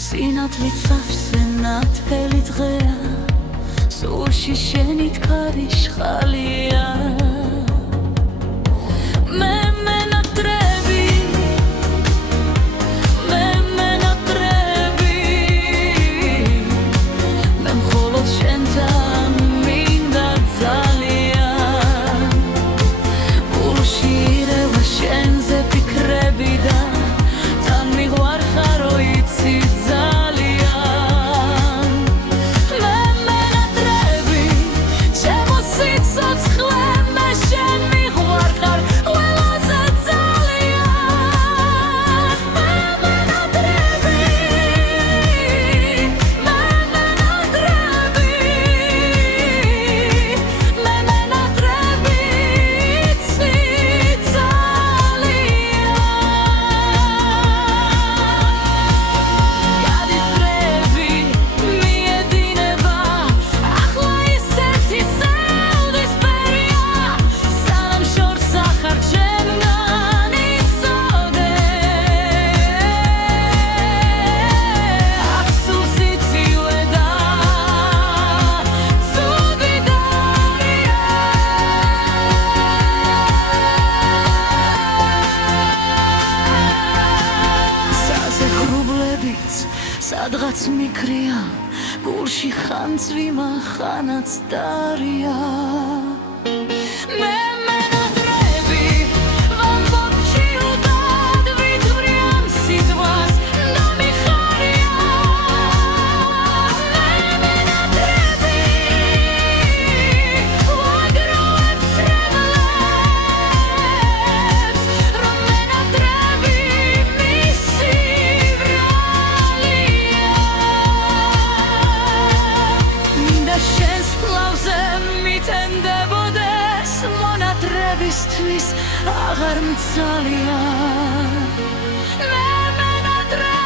სინათლით სავსენათელი დღეა, სულში შენი თქარი შხალია. მე მენატრები, მე მხოლოდ შენთან მინდა ძალიან. გულში ირევა შენზე ფიქრები და თან მიყვარხარ იცი ძალიან. მე მენატრები, ჩემო სიცოცხლე, მე შენ მიყვარხარ ყველაზე ძალიან. მე მენატრები, იცი ძალიან. გადის დრები, მიედინება, ახლა ისეთი სევდისფერია, სანამ შორს ახარ ჩემგან იცოდე. აქ სულს იცივე და ცუდი დარია. საზეხრუბლებიც სადღაც მიქრია, გულში ხან წვიმა, ხანაც დარია. მე მენატრები, ვამბობ ჭირდად, ვიტვრიან სიტყვას და მიხარია. მე მენატრები, ვაგროვებ სრემლებს, რომ მენატრები მისი ბრალია. მინდა შენს ფლავზე მიტენდებოდეს, მონატრებისთვის აღარ მცალია. მე მენატრები